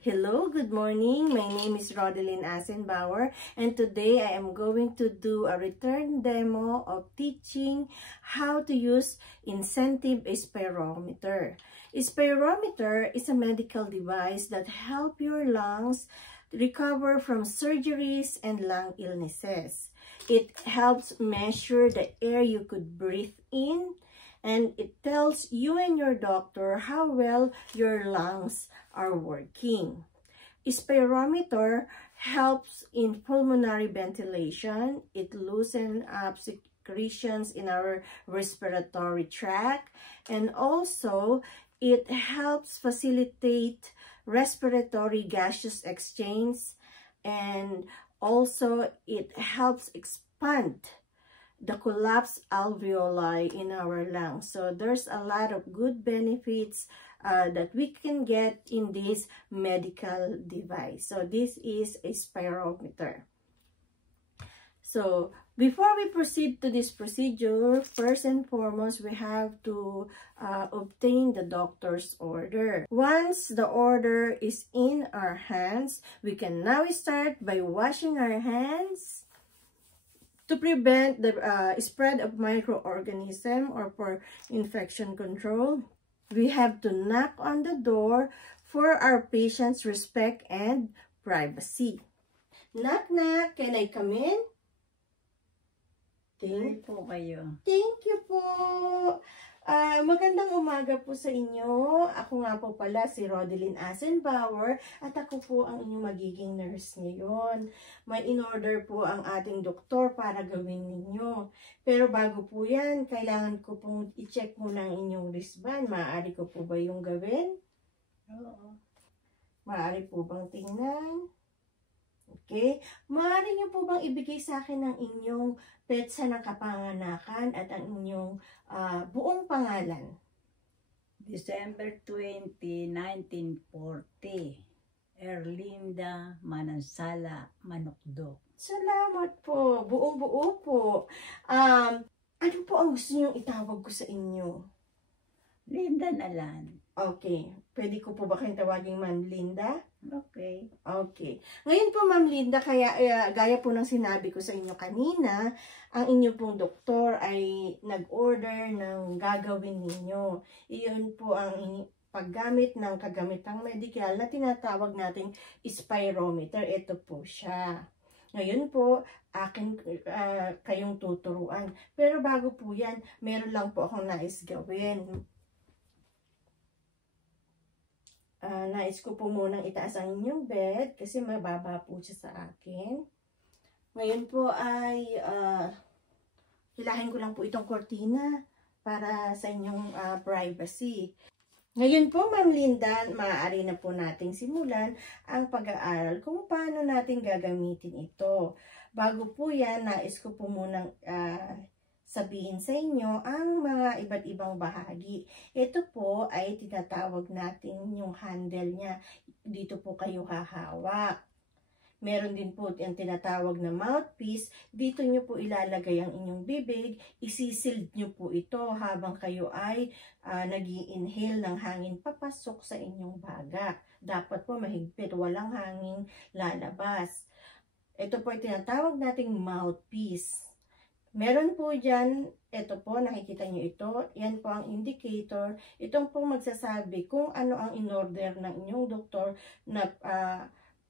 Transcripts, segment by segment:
Hello, good morning. My name is Rodeline Asenbauer, and today I am going to do a return demo of teaching how to use incentive spirometer. Spirometer is a medical device that helps your lungs recover from surgeries and lung illnesses. It helps measure the air you could breathe in, and it tells you and your doctor how well your lungs are working. Spirometer helps in pulmonary ventilation. It loosens up secretions in our respiratory tract, and also it helps facilitate respiratory gaseous exchange, and also it helps expand the collapsed alveoli in our lungs. So there's a lot of good benefits that we can get in this medical device. So this is a spirometer. So before we proceed to this procedure, first and foremost, we have to obtain the doctor's order. Once the order is in our hands, we can now start by washing our hands to prevent the spread of microorganisms or for infection control. We have to knock on the door for our patient's respect and privacy. Knock, knock. Can I come in? Thank you po. Magandang umaga po sa inyo. Ako nga po pala si Rodeline Asenbauer at ako po ang inyong magiging nurse ngayon. May in-order po ang ating doktor para gawin ninyo. Pero bago po yan, kailangan ko pong i-check muna ang inyong wristband. Maaari ko po ba yung gawin? Oo. Maaari po bang tingnan? Okay. Maaari niyo po bang ibigay sa akin ang inyong petsa ng kapanganakan at ang inyong buong pangalan? December 20, 1940. Erlinda Manansala Manukdok. Salamat po. Buong-buo po. Ano po ang gusto niyong itawag ko sa inyo? Linda Nalan. Okay. Pwede ko po ba kayong tawagin Ma'am Linda? Okay. Okay. Ngayon po Ma'am Linda, gaya po ng sinabi ko sa inyo kanina, ang inyo pong doktor ay nag-order ng gagawin ninyo. Iyon po ang paggamit ng kagamitang medical na tinatawag nating spirometer. Ito po siya. Ngayon po, kayong tuturuan. Pero bago po yan, meron lang po akong nais gawin. Nais ko po munang itaas ang inyong bed kasi mababa po siya sa akin. Ngayon po ay hilahin ko lang po itong kortina para sa inyong privacy. Ngayon po, Ma'am Linda, maaari na po nating simulan ang pag-aaral kung paano natin gagamitin ito. Bago po yan, nais ko po munang sabihin sa inyo ang mga iba't ibang bahagi. Ito po ay tinatawag natin yung handle niya. Dito po kayo hahawak. Meron din po yung tinatawag na mouthpiece. Dito nyo po ilalagay ang inyong bibig. Isisild nyo po ito habang kayo ay nag-i-inhale ng hangin papasok sa inyong baga. Dapat po mahigpit, walang hangin lalabas. Ito po ay tinatawag nating mouthpiece. Meron po dyan, ito po, nakikita nyo ito, yan po ang indicator. Itong po magsasabi kung ano ang in-order ng inyong doktor na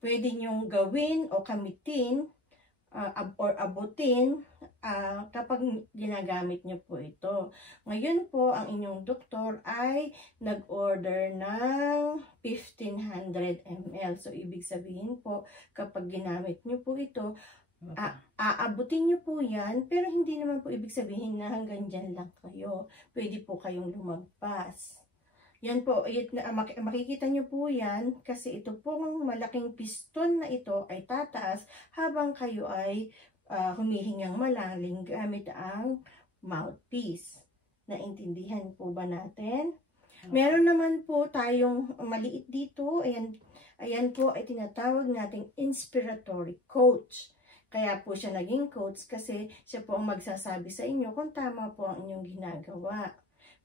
pwede nyong gawin o kamitin or abutin kapag ginagamit nyo po ito. Ngayon po, ang inyong doktor ay nag-order ng 1500 ml. So, ibig sabihin po, kapag ginamit nyo po ito, aabutin nyo po yan, pero hindi naman po ibig sabihin na hanggang dyan lang kayo. Pwede po kayong lumagpas. Yan po, makikita nyo po yan kasi ito pong malaking piston na ito ay tataas habang kayo ay humihingang malalim gamit ang mouthpiece. Naintindihan po ba natin? Meron naman po tayong maliit dito. Ayan po ay tinatawag nating inspiratory coach. Kaya po siya naging coach kasi siya po ang magsasabi sa inyo kung tama po ang inyong ginagawa.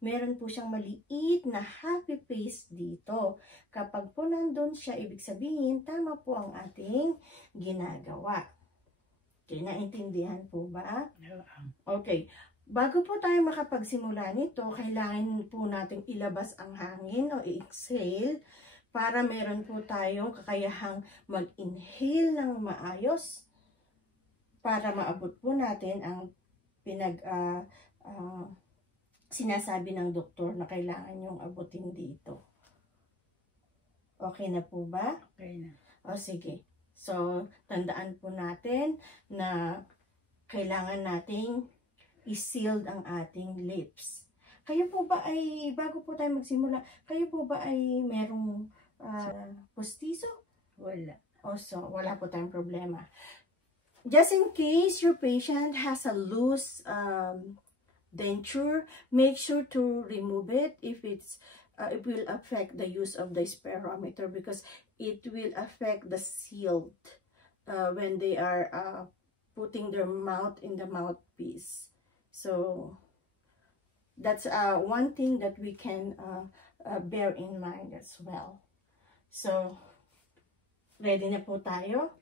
meron po siyang maliit na happy face dito. Kapag po nandun siya, ibig sabihin, tama po ang ating ginagawa. Okay, naintindihan po ba? Okay. Bago po tayo makapagsimula nito, kailangan po natin ilabas ang hangin o i-exhale para meron po tayong kakayahang mag-inhale ng maayos para maabot po natin ang sinasabi ng doktor na kailangan yung abutin dito. Okay na po ba? Okay na. O sige. So, tandaan po natin na kailangan nating i-sealed ang ating lips. Kayo po ba ay, bago po tayo magsimula, kayo po ba ay merong pustiso? Wala. So, wala po tayong problema. Just in case your patient has a loose denture, make sure to remove it if it will affect the use of the spirometer because it will affect the seal when they are putting their mouth in the mouthpiece. So that's one thing that we can bear in mind as well. So, ready na po tayo?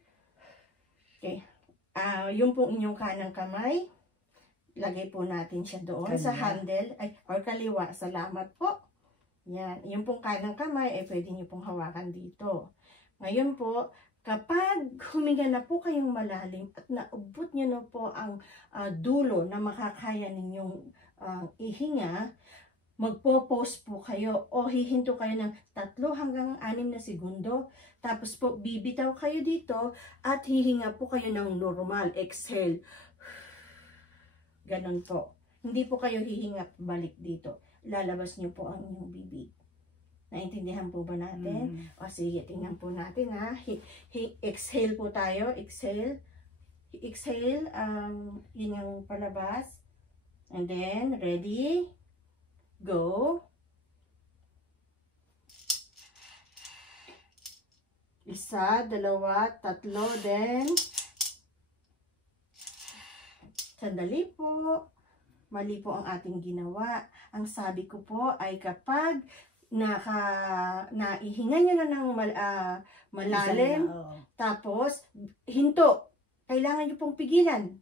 Okay. Yung pong inyong kanang kamay, lagay po natin siya doon sa handle, or kaliwa. Salamat po. Yan. Yung pong kanang kamay, pwede niyo pong hawakan dito. Ngayon po, kapag huminga na po kayong malalim at naubot niyo na po ang dulo na makakaya ninyong ihinga, magpo-pause po kayo o hihinto kayo ng 3 hanggang 6 na segundo. Tapos po, bibitaw kayo dito at hihinga po kayo ng normal. Exhale. Ganon po. Hindi po kayo hihinga balik dito. Lalabas niyo po ang inyong bibig. Naintindihan po ba natin? O sige, tingnan po natin ha. Exhale po tayo. Exhale. Exhale. Yun yung palabas. And then, ready? Go. Isa, dalawa, tatlo, then sandali po. Mali po ang ating ginawa. Ang sabi ko po ay kapag naihinga nyo na ng malalim, tapos hinto. Kailangan nyo pong pigilan.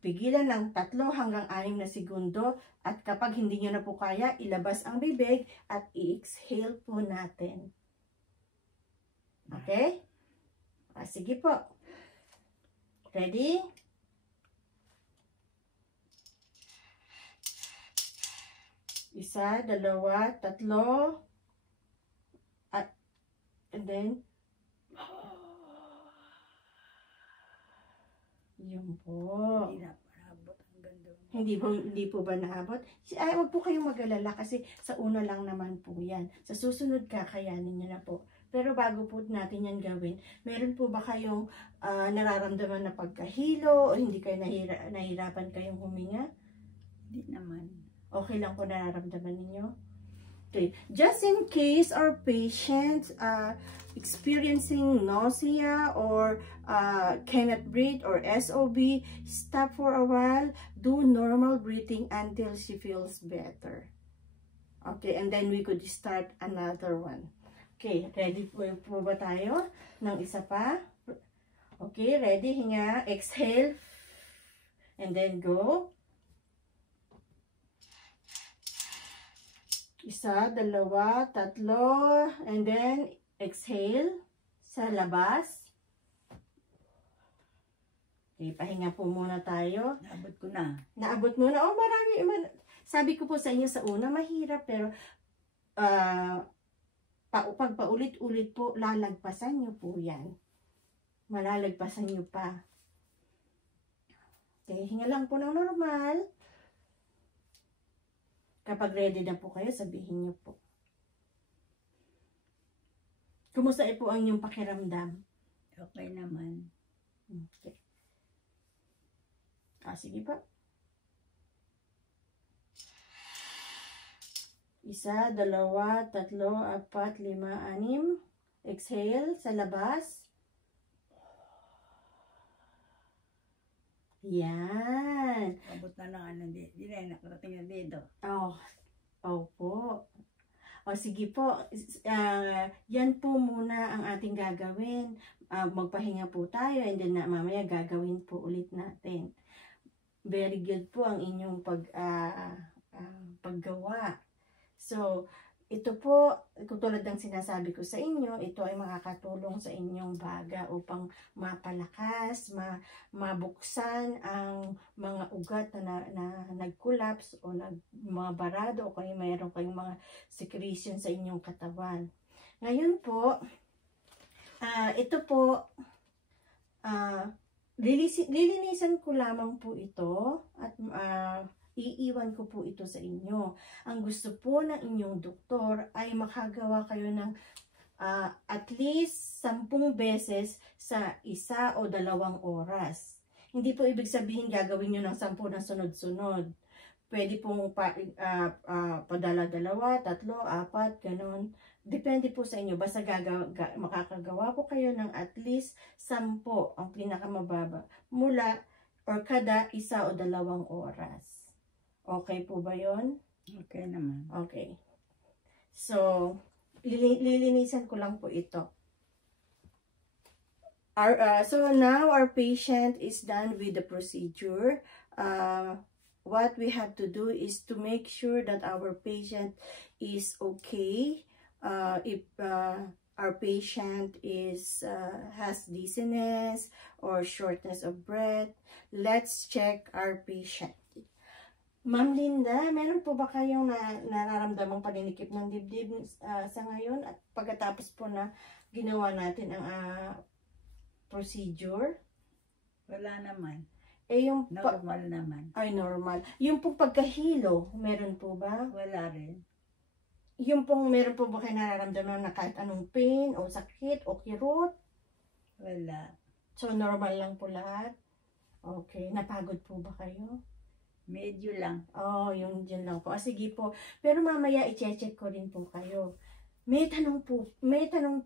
Pigilan ng 3 hanggang 6 na segundo at kapag hindi nyo na po kaya, ilabas ang bibig at i-exhale po natin. Okay? Sige po. Ready? Isa, dalawa, tatlo, and then, yun po. Hindi po ba naabot? Huwag po kayong mag-alala kasi sa una lang naman po yan. Sa susunod kakayanin nyo na po. Pero bago po natin yan gawin, meron po ba kayong nararamdaman na pagkahilo o hindi kayo nahirapan kayong huminga? Hindi naman. Okay lang po nararamdaman ninyo? Okay. Just in case our patients experiencing nausea or cannot breathe or SOB, stop for a while, do normal breathing until she feels better. Okay, and then we could start another one. Okay, ready po ba tayo ng isa pa? Okay, ready? Hinga, exhale, and then go. Isa, dalawa, tatlo, and then exhale sa labas. Okay, pahinga po muna tayo. Naabot ko na. Naabot mo na. Marami. Sabi ko po sa inyo sa una, mahirap, pero pag paulit-ulit po, lalagpasan nyo po yan. Malalagpasan nyo pa. Okay, hinga lang po ng normal. Kapag ready na po kayo, sabihin nyo po. Kumusta po ang inyong pakiramdam? Okay naman. Okay. Sige pa. Isa, dalawa, tatlo, apat, lima, 6. Exhale sa labas. Yan. Abot na ng ano, di na nakarating na dito. Oh, Opo. O sige po, yan po muna ang ating gagawin. Magpahinga po tayo and then mamaya gagawin po ulit natin. Very good po ang inyong paggawa. So, ito po, tulad ng sinasabi ko sa inyo, ito ay makakatulong sa inyong baga upang mapalakas, mabuksan ang mga ugat na nag-collapse o mga barado o kaya mayroon kayong mga secretion sa inyong katawan. Ngayon po, ito po, lilinisan ko lamang po ito at iiwan ko po ito sa inyo. Ang gusto po ng inyong doktor ay makagawa kayo ng at least 10 beses sa 1 o 2 oras. Hindi po ibig sabihin gagawin nyo ng 10 na sunod-sunod. Pwede pong padala 2, 3, 4, ganun. Depende po sa inyo. Basta makakagawa po kayo ng at least 10 ang pinakamababa mula or kada 1 o 2 oras. Okay po ba yon? Okay naman. Okay. So, lilinisan ko lang po ito. So, now our patient is done with the procedure. What we have to do is to make sure that our patient is okay. If our patient has dizziness or shortness of breath, let's check our patient. Ma'am Linda, meron po ba kayong nararamdamang paninikip ng dibdib sa ngayon at pagkatapos po na ginawa natin ang procedure? Wala naman. Yung normal naman. Ay, normal. Yung pong pagkahilo, meron po ba? Wala rin. Yung pong meron po ba kayo nararamdaman na kahit anong pain o sakit o kirot? Wala. So, normal lang po lahat? Okay. Napagod po ba kayo? Medyo lang. Oh, yun lang po. Sige po. Pero mamaya i-check ko rin po kayo. May tanong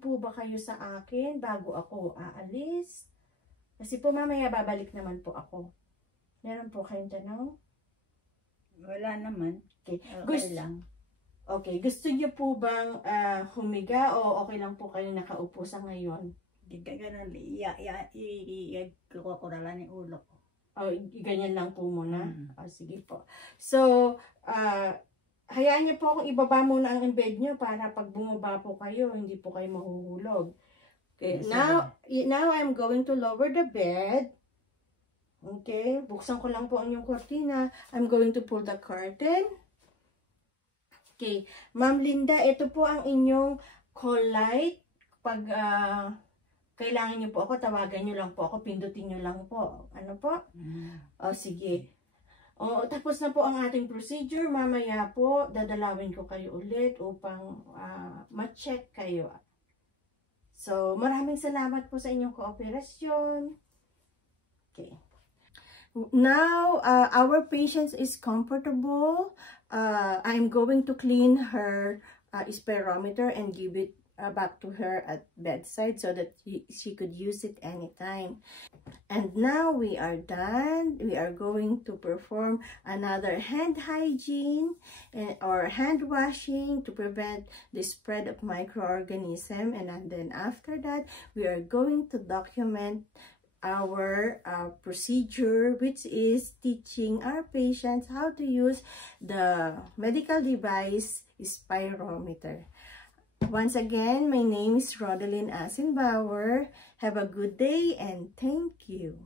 po ba kayo sa akin bago ako aalis? Kasi po mamaya babalik naman po ako. Meron po kayong tanong? Wala naman. Okay. Lang. Okay. Gusto niyo po bang humiga o okay lang po kayo nakaupo sa ngayon? Hindi ka ganun. I-kuha ko na lang yung ulo ko. Ganyan lang po muna. Sige po. So, hayaan niyo po akong ibaba muna ang bed niyo para pag bumaba po kayo, hindi po kayo mahuhulog. Okay. Now I'm going to lower the bed. Okay. Buksan ko lang po ang inyong kortina. I'm going to pull the curtain. Okay. Ma'am Linda, ito po ang inyong call light. Pag kailangan niyo po ako, tawagan niyo lang po ako, pindutin niyo lang po. Ano po? Sige. Tapos na po ang ating procedure. Mamaya po, dadalawin ko kayo ulit upang ma-check kayo. So, maraming salamat po sa inyong kooperasyon. Okay. Now, our patient is comfortable. I'm going to clean her spirometer and give it back to her at bedside so that she could use it anytime. And now we are done. We are going to perform another hand hygiene or hand washing to prevent the spread of microorganisms. And then after that, we are going to document our procedure, which is teaching our patients how to use the medical device spirometer. Once again, my name is Rodeline Asenbauer. Have a good day and thank you.